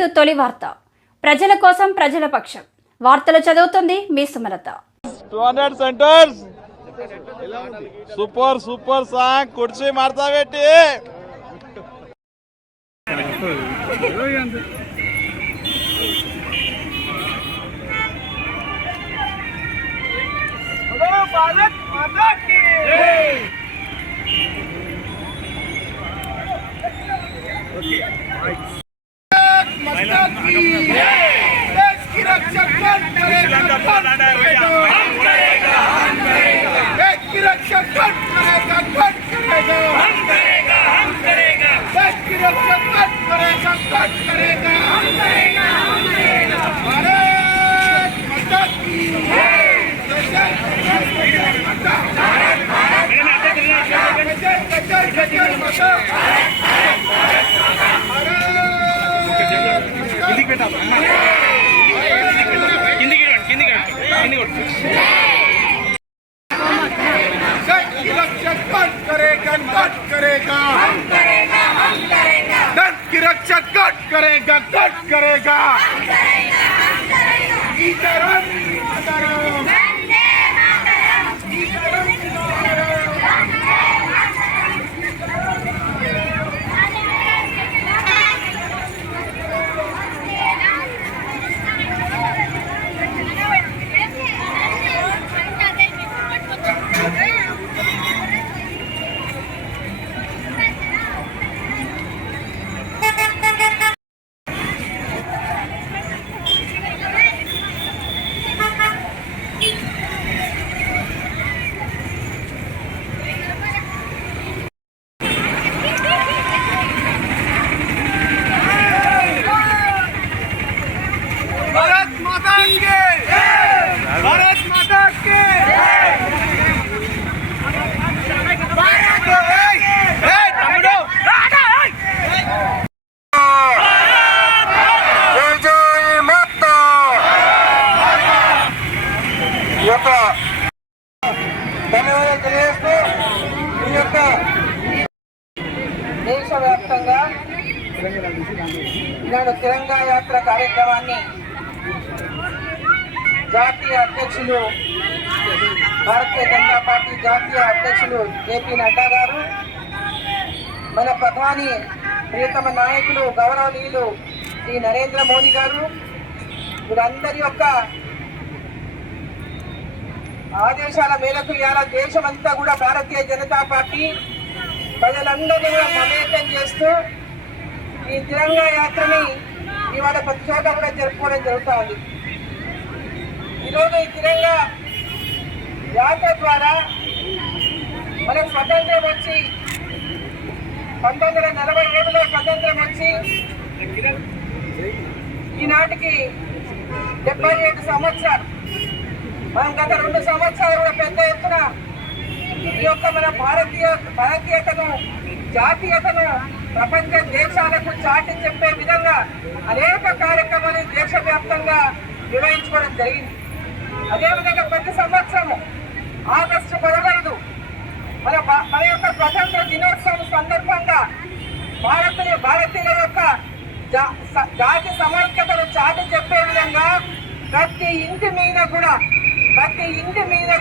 To తొలి వార్త. ప్రజల కోసం ప్రజల పక్షం. వార్తలు చదువుతుంది మీ Sumalatha. 200 centres super super song కుర్చీ మార్తా పెట్టి भारत माता की जय। माता की जय। देश की रक्षा करेगा हम करेगा हम करेगा। देश की रक्षा करेगा हम करेगा हम करेगा। देश की रक्षा करेगा हम करेगा हम करेगा। भारत माता की जय। करेगा దేశవ్యాప్తంగా ఈనాడు తిరంగా యాత్ర కార్యక్రమాన్ని జాతీయ అధ్యక్షులు భారతీయ జనతా పార్టీ జాతీయ అధ్యక్షులు జేపీ నడ్డా గారు, మన ప్రధాని ప్రియతమ నాయకులు గౌరవనీయులు శ్రీ నరేంద్ర మోదీ గారు, వీరందరి యొక్క ఆదేశాల మేరకు ఇవాళ దేశమంతా కూడా భారతీయ జనతా పార్టీ ప్రజలందరినీ కూడా మమేకం చేస్తూ ఈ తిరంగా యాత్రని ఇవాళ ప్రతి చోట కూడా జరుపుకోవడం జరుగుతూ ఉంది. ఈరోజు ఈ తిరంగా యాత్ర ద్వారా మనకు స్వతంత్రం వచ్చి 1947లో స్వతంత్రం వచ్చి ఈనాటికి 77 సంవత్సరాలు. మనం గత 2 సంవత్సరాలు కూడా పెద్ద ఎత్తున ఈ యొక్క మన భారతీయతను జాతీయతను ప్రపంచ దేశాలకు చాటి చెప్పే విధంగా అనేక కార్యక్రమాలు దేశవ్యాప్తంగా నిర్వహించుకోవడం జరిగింది. అదేవిధంగా ప్రతి సంవత్సరము ఆగస్టు 15 మన యొక్క స్వతంత్ర దినోత్సవం సందర్భంగా భారతీయుల యొక్క జాతి సమైక్యతను చాటి చెప్పే విధంగా ప్రతి ఇంటి మీద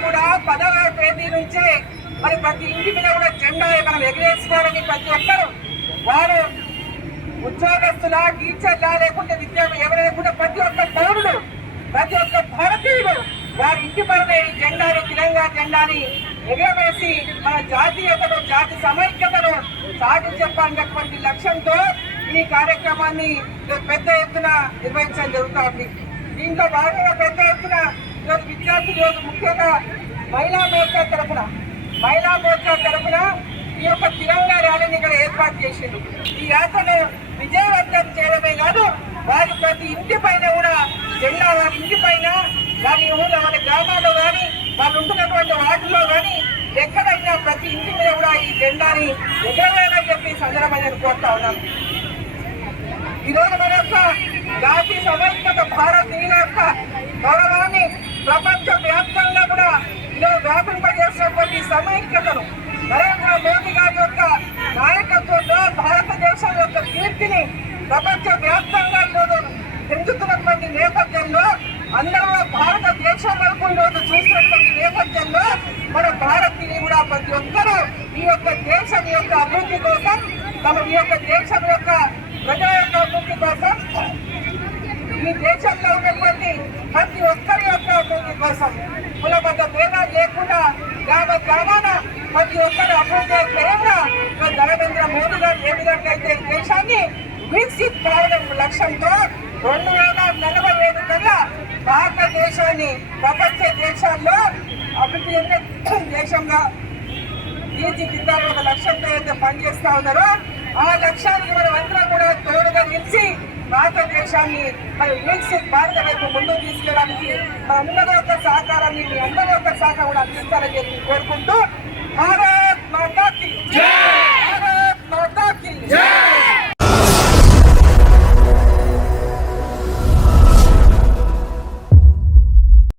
కూడా 10వ తేదీ నుంచి మరి ప్రతి ఇంటి మీద కూడా జెండా మనం ఎగరేసుకోవాలని ప్రతి ఒక్కరు, వారు ఉద్యోగస్తుల, టీచర్లా, లేకుంటే విద్యార్థులు ఎవరైనా కూడా ప్రతి ఒక్క పౌరుడు, ప్రతి ఒక్క భారతీయుడు వారి ఇంటి పైన ఈ జెండాని, తిరంగా జెండాని ఎగరవేసి మన జాతీయతను, జాతి సమైక్యతను చాటి చెప్పాలన్నటువంటి లక్ష్యంతో ఈ కార్యక్రమాన్ని పెద్ద ఎత్తున నిర్వహించడం జరుగుతుంది. దీంట్లో భాగంగా పెద్ద ఎత్తున ఈరోజు విద్యార్థులు, రోజు ముఖ్యంగా మహిళా మోర్చా తరఫున ఈ యొక్క తిరంగా ర్యాలీని ఇక్కడ ఏర్పాటు చేసిండు. ఈ యాత్రను విజయవంతం చేయడమే కాదు, వారి ప్రతి ఇంటి పైన కూడా జెండా, వారి ఇంటి పైన, వారి ఊళ్ళో, వారి గ్రామాల్లో కానీ, వాళ్ళు ఉంటున్నటువంటి వార్డుల్లో కానీ ఎక్కడైనా ప్రతి ఇంటి మీద కూడా ఈ జెండాని ఎగరవేయాలని చెప్పి సందర్భంగా కోరుతా ఉన్నాం. ఈరోజు మన యొక్క జాతి సమైక్యత, భారతీయుల యొక్క గౌరవాన్ని ప్రపంచ వ్యాప్తంగా కూడా ఈరోజు వ్యాపింపజేసినటువంటి సమైక్యతను నరేంద్ర మోదీ గారి యొక్క నాయకత్వంలో భారతదేశం యొక్క కీర్తిని ప్రపంచ వ్యాప్తంగా ఈరోజు పెంచుతున్నటువంటి నేపథ్యంలో అందరూ భారతదేశం వరకు ఈరోజు చూసినటువంటి నేపథ్యంలో మన భారతీయులు కూడా ప్రతి ఒక్కరూ ఈ యొక్క దేశం యొక్క అభివృద్ధి కోసం ఈ యొక్క దేశం యొక్క ప్రజల యొక్క అభివృద్ధి కోసం ఈ దేశంలో ఉన్నటువంటి ప్రతి ఒక్కరి యొక్క అభివృద్ధి కోసం కులబద్ధ భేదాలు లేకుండా గ్రామ గ్రామాన ప్రతి ఒక్కరి అభివృద్ధి ధ్యేయంగా నరేంద్ర మోదీ గారు ఏ విధంగా అయితే ఈ దేశాన్ని వికసిత్ భారతం లక్ష్యంతో 2047 కల్లా భారతదేశాన్ని ప్రపంచ దేశాల్లో అభివృద్ధి చెందిన దేశంగా తీర్చిదిద్దాలని ఒక లక్ష్యంతో అయితే పనిచేస్తా ఉన్నారో ఆ లక్ష్యానికి మనం అందరం కూడా తోడుగా నిలిచి భారతదేశాన్ని మరి వికసిత్ భారత వైపు ముందుకు తీసుకెళ్ళడానికి అందరి యొక్క సహకారాన్ని మీ అందరి యొక్క సహకారం కూడా అందిస్తారని చెప్పి కోరుకుంటూ భారత్ మాతాకి